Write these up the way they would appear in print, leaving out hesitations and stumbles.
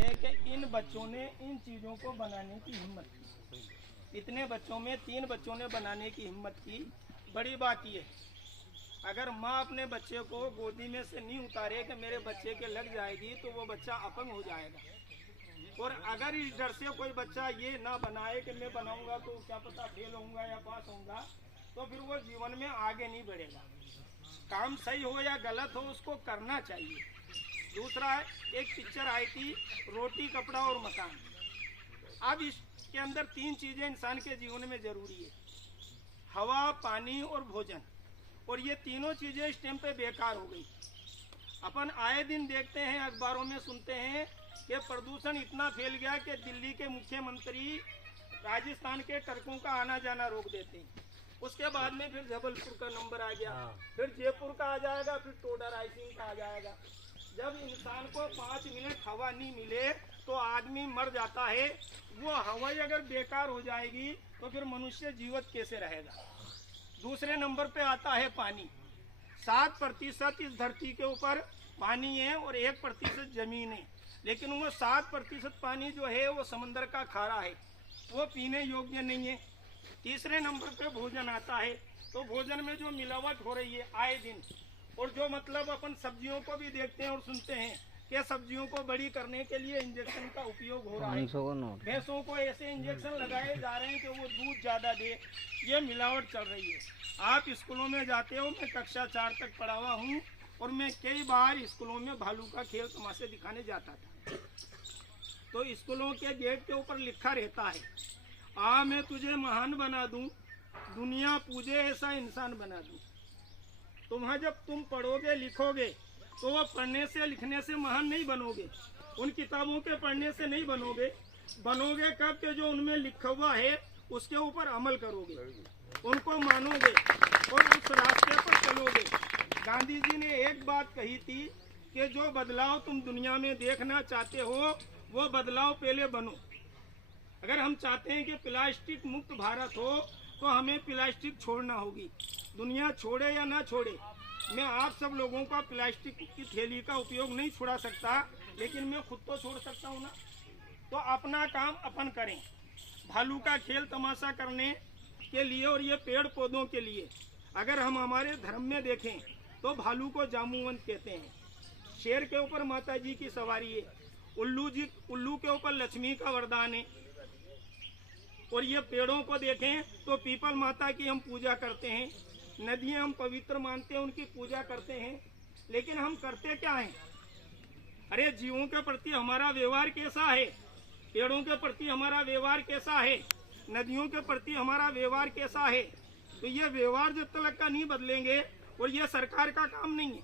है कि इन बच्चों ने इन चीज़ों को बनाने की हिम्मत की। इतने बच्चों में 3 बच्चों ने बनाने की हिम्मत की। बड़ी बात यह है, अगर माँ अपने बच्चे को गोदी में से नहीं उतारे कि मेरे बच्चे के लग जाएगी तो वो बच्चा अपंग हो जाएगा। और अगर इस डर से कोई बच्चा ये ना बनाए कि मैं बनाऊंगा तो क्या पता फेल होऊंगा या पास होऊंगा, तो फिर वो जीवन में आगे नहीं बढ़ेगा। काम सही हो या गलत हो उसको करना चाहिए। दूसरा, एक पिक्चर आई थी रोटी कपड़ा और मकान। अब इसके अंदर 3 चीजें इंसान के जीवन में जरूरी है, हवा, पानी और भोजन। और ये तीनों चीजें इस टाइम पे बेकार हो गई। अपन आए दिन देखते हैं, अखबारों में सुनते हैं कि प्रदूषण इतना फैल गया कि दिल्ली के मुख्यमंत्री राजस्थान के ट्रकों का आना जाना रोक देते हैं। उसके बाद में फिर जबलपुर का नंबर आ गया, फिर जयपुर का आ जाएगा, फिर टोडा रायसिंह का आ जाएगा। जब इंसान को 5 मिनट हवा नहीं मिले तो आदमी मर जाता है। वो हवा अगर बेकार हो जाएगी तो फिर मनुष्य जीवित कैसे रहेगा। दूसरे नंबर पे आता है पानी। 7% इस धरती के ऊपर पानी है और 1% जमीन है, लेकिन वो 7% पानी जो है वो समंदर का खारा है, वो पीने योग्य नहीं है। तीसरे नंबर पे भोजन आता है। तो भोजन में जो मिलावट हो रही है आए दिन, और जो मतलब अपन सब्जियों को भी देखते हैं और सुनते हैं कि सब्जियों को बड़ी करने के लिए इंजेक्शन का उपयोग हो रहा है। भैंसों को ऐसे इंजेक्शन लगाए जा रहे हैं कि वो दूध ज़्यादा दे। ये मिलावट चल रही है। आप स्कूलों में जाते हो, मैं कक्षा 4 तक पढ़ा हुआ हूँ और मैं कई बार स्कूलों में भालू का खेल तमाशे दिखाने जाता था। तो स्कूलों के गेट के ऊपर लिखा रहता है, आ मैं तुझे महान बना दूं, दुनिया पूजे ऐसा इंसान बना दूं। तुम्हें जब तुम पढ़ोगे लिखोगे तो वो पढ़ने से लिखने से महान नहीं बनोगे, उन किताबों के पढ़ने से नहीं बनोगे। बनोगे कब के जो उनमें लिखा हुआ है उसके ऊपर अमल करोगे, उनको मानोगे और उस रास्ते पर चलोगे। गांधी जी ने एक बात कही थी कि जो बदलाव तुम दुनिया में देखना चाहते हो वो बदलाव पहले बनो। अगर हम चाहते हैं कि प्लास्टिक मुक्त भारत हो तो हमें प्लास्टिक छोड़ना होगी। दुनिया छोड़े या ना छोड़े, मैं आप सब लोगों का प्लास्टिक की थैली का उपयोग नहीं छुड़ा सकता, लेकिन मैं खुद तो छोड़ सकता हूँ ना। तो अपना काम अपन करें। भालू का खेल तमाशा करने के लिए और ये पेड़ पौधों के लिए अगर हम हमारे धर्म में देखें तो भालू को जामुवंत कहते हैं। शेर के ऊपर माता जी की सवारी है, उल्लू के ऊपर लक्ष्मी का वरदान है। और ये पेड़ों को देखें तो पीपल माता की हम पूजा करते हैं, नदियां हम पवित्र मानते हैं, उनकी पूजा करते हैं। लेकिन हम करते क्या हैं? अरे जीवों के प्रति हमारा व्यवहार कैसा है, पेड़ों के प्रति हमारा व्यवहार कैसा है, नदियों के प्रति हमारा व्यवहार कैसा है। तो ये व्यवहार जब तक का नहीं बदलेंगे, और ये सरकार का काम नहीं है,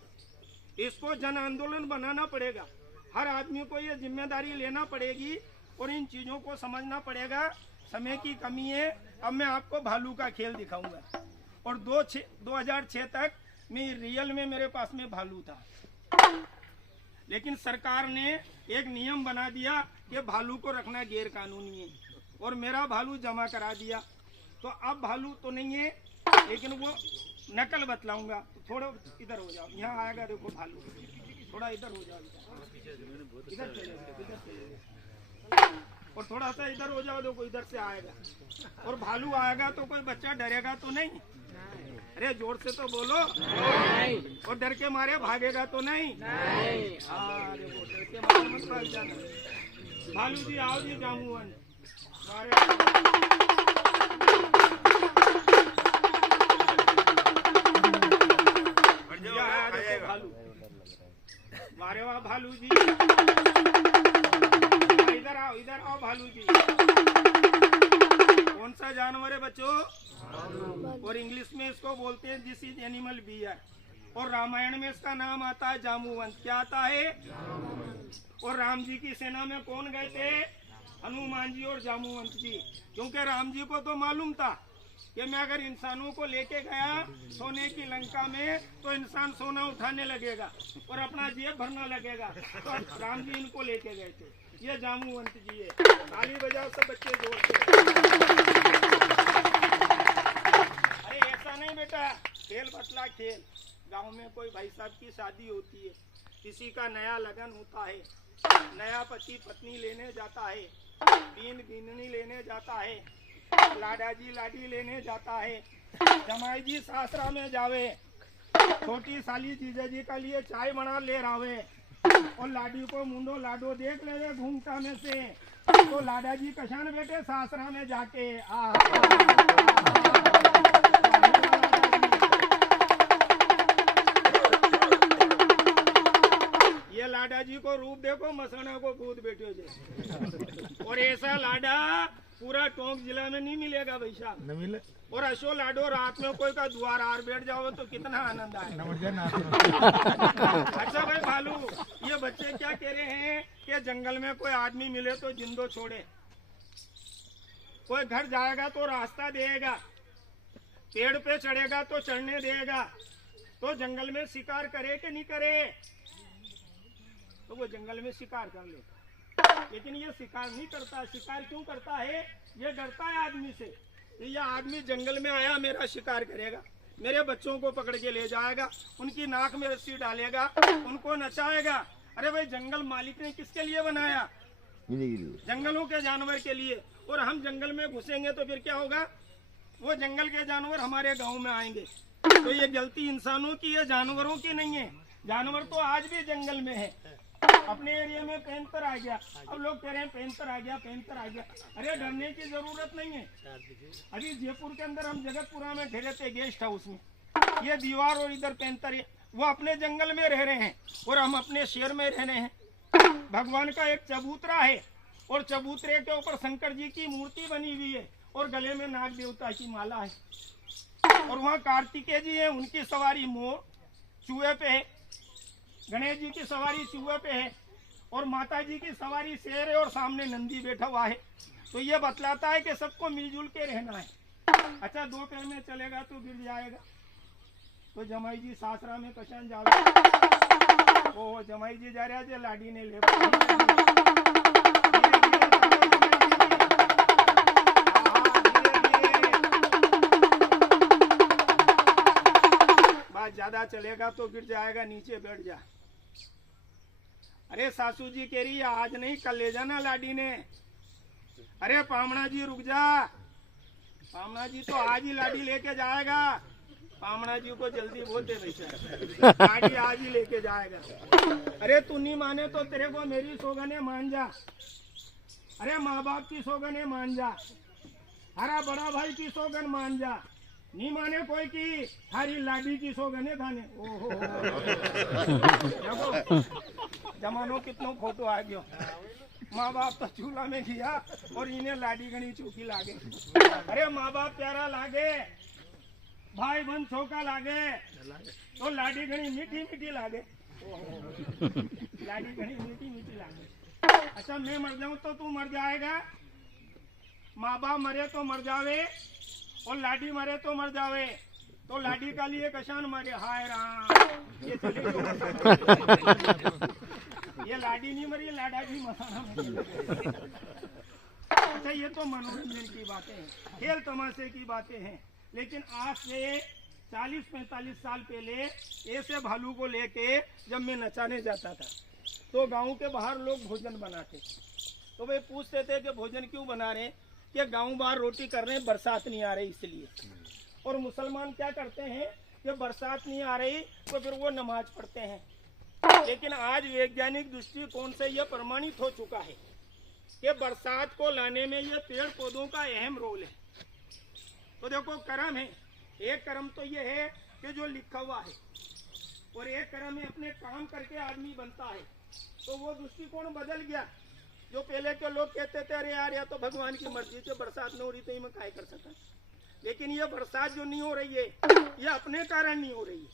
इसको जन आंदोलन बनाना पड़ेगा। हर आदमी को ये जिम्मेदारी लेना पड़ेगी और इन चीजों को समझना पड़ेगा। समय की कमी है, अब मैं आपको भालू का खेल दिखाऊंगा। और 2006 तक मैं रियल में मेरे पास में भालू था, लेकिन सरकार ने एक नियम बना दिया कि भालू को रखना गैर कानूनी है, और मेरा भालू जमा करा दिया। तो अब भालू तो नहीं है, लेकिन वो नकल बतलाऊंगा। थोड़ा इधर हो जाओ, यहाँ आएगा देखो भालू, थोड़ा इधर हो जाओ, इधर चले, और थोड़ा सा इधर हो जाओ, देखो इधर से आएगा। और भालू आएगा तो कोई बच्चा डरेगा तो नहीं? अरे जोर से तो बोलो। नहीं। और डर के मारे भागेगा तो नहीं? नहीं। देखो डर के मारे मत भाग जाना। भालू जी आओ जी, जामुवन भालू, मारे वाह भालू जी, इधर आओ भालू जी। कौन सा जानवर है बच्चों? और इंग्लिश में इसको बोलते हैं दिस इज एनिमल बियर, और रामायण में इसका नाम आता है जामुवंत। क्या आता है? और राम जी की सेना में कौन गए थे? हनुमान जी और जामुवंत जी। क्योंकि राम जी को तो मालूम था कि मैं अगर इंसानों को लेके गया सोने की लंका में तो इंसान सोना उठाने लगेगा और अपना जेब भरना लगेगा। तो राम जी इनको लेके गए थे। ये जामुवंत जी है। ताली बजाओ सब बच्चे जोर से। अरे ऐसा नहीं बेटा, खेल बतला खेल। गांव में कोई भाई साहब की शादी होती है, किसी का नया लगन होता है, नया पति पत्नी लेने जाता है, बीन बीननी लेने जाता है, लाडा जी लाडी लेने जाता है, जमाई जी सासरा में जावे, छोटी साली जीजा जी का लिए चाय बना ले रावे और लाडी को मुंडो लाडो देख ले घूमता में से, तो लाडा जी कशान बेटे सासरा में जाके ये लाडा जी को रूप देखो, मसाना को भूत बैठे जे। और ऐसा लाडा पूरा टोंक जिला में नहीं मिलेगा भैया, नहीं मिले। और अशो लाडो रात में कोई का द्वार आर बैठ जाओ तो कितना आनंद आए। अच्छा भाई भालू, ये बच्चे क्या कह रहे हैं कि जंगल में कोई आदमी मिले तो जिंदो छोड़े, कोई घर जाएगा तो रास्ता देगा, पेड़ पे चढ़ेगा तो चढ़ने देगा, तो जंगल में शिकार करे कि नहीं करे, तो वो जंगल में शिकार कर लेता, लेकिन ये शिकार नहीं करता। शिकार क्यों करता है? ये डरता है आदमी से, ये आदमी जंगल में आया मेरा शिकार करेगा, मेरे बच्चों को पकड़ के ले जाएगा, उनकी नाक में रस्सी डालेगा, उनको नचाएगा। अरे भाई जंगल मालिक ने किसके लिए बनाया? जंगलों के जानवर के लिए। और हम जंगल में घुसेंगे तो फिर क्या होगा? वो जंगल के जानवर हमारे गांव में आएंगे। तो ये गलती इंसानों की है, जानवरों की नहीं है। जानवर तो आज भी जंगल में है। अपने एरिया में पैंतर आ गया, अब लोग कह रहे हैं पैंतर आ गया, पैंतर आ गया। अरे डरने की जरूरत नहीं है। अभी जयपुर के अंदर हम जगतपुरा में ठहरे थे गेस्ट हाउस में, ये दीवार और इधर पैंतर है, वो अपने जंगल में रह रहे हैं और हम अपने शहर में रह रहे हैं। भगवान का एक चबूतरा है और चबूतरे के ऊपर शंकर जी की मूर्ति बनी हुई है और गले में नाग देवता की माला है। और वहाँ कार्तिकेय जी है, उनकी सवारी मोर चूहे पे है, गणेश जी की सवारी चूहे पे है और माता जी की सवारी शेर है और सामने नंदी बैठा हुआ है। तो ये बतलाता है कि सबको मिलजुल के रहना है। अच्छा, दो पैर में चलेगा तो गिर जाएगा। तो जमाई जी सासरा में कशान जावे, ओ जमाई जी जा रहा है, लाडी ने ले बात ज्यादा चलेगा तो गिर जाएगा, नीचे बैठ जा। अरे सासू जी कह रही है आज नहीं कल ले जाना लाडी ने। अरे पामना जी रुक जा, पामना जी तो आज ही लाडी लेके जाएगा। पामना जी को जल्दी बोलते वैसे लाडी आज ही लेके जाएगा। अरे तू नहीं माने तो तेरे को मेरी सौगने मान जा। अरे माँ बाप की सौगने मान जा, हरा बड़ा भाई की सौगन मान जा, नहीं माने कोई की हरी लाडी की सौगने खाने। ओहो जमानो कितनो फोटो आ गयो। माँ बाप तो चूल्हा में किया और इन्हें लाडी गणी चूकी लागे। अरे माँ बाप प्यारा लागे, भाई बहन छोका लागे, तो लाडी गणी मीठी मीठी लागे। लाडी गणी मीठी मीठी लागे। अच्छा मैं मर जाऊं तो तू मर जाएगा, माँ बाप मरे तो मर जावे और लाडी मरे तो मर जावे। तो लाडी का लिए कशान मरे, हाय राम ये चले ये लाडी नहीं मरी, लाडा जी मसाना मरी। अच्छा ये तो मनोरंजन की बातें हैं, खेल तमाशे की बातें हैं। लेकिन आज से 40-45 साल पहले ऐसे भालू को लेके जब मैं नचाने जाता था तो गांव के बाहर लोग भोजन बनाते, तो वे पूछते थे कि भोजन क्यों बना रहे, कि गांव बाहर रोटी कर रहे हैं, बरसात नहीं आ रही इसलिए। और मुसलमान क्या करते हैं कि बरसात नहीं आ रही तो फिर वो नमाज पढ़ते हैं। लेकिन आज वैज्ञानिक दृष्टिकोण से यह प्रमाणित हो चुका है कि बरसात को लाने में यह पेड़ पौधों का अहम रोल है। तो देखो कर्म है, एक कर्म तो यह है कि जो लिखा हुआ है, और एक कर्म है अपने काम करके आदमी बनता है। तो वो दृष्टिकोण बदल गया। जो पहले के लोग कहते थे अरे यार या तो भगवान की मर्जी से बरसात नहीं हो रही तो मैं काय कर सकता, लेकिन ये बरसात जो नहीं हो रही है ये अपने कारण नहीं हो रही है,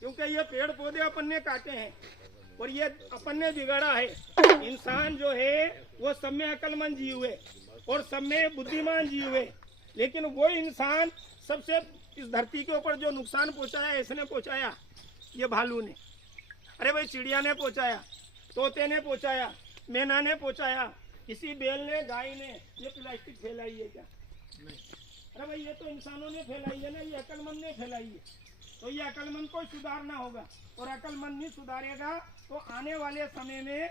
क्योंकि ये पेड़ पौधे अपन ने काटे हैं और ये अपन ने बिगाड़ा है। इंसान जो है वो सब में अक्लमंद जीव है और सब में बुद्धिमान जीव है, लेकिन वो इंसान सबसे इस धरती के ऊपर जो नुकसान पहुंचाया इसने पहुंचाया, ये भालू ने। अरे भाई चिड़िया ने पहुंचाया, तोते ने पहुंचाया, मैना ने पहुंचाया, किसी बैल ने, गाय ने ये प्लास्टिक फैलाई है क्या? नहीं। अरे भाई ये तो इंसानों ने फैलाई है ना, ये अक्लमंद ने फैलाई है। तो ये अक्लमंद को सुधारना होगा और अक्लमंद नहीं सुधारेगा तो आने वाले समय में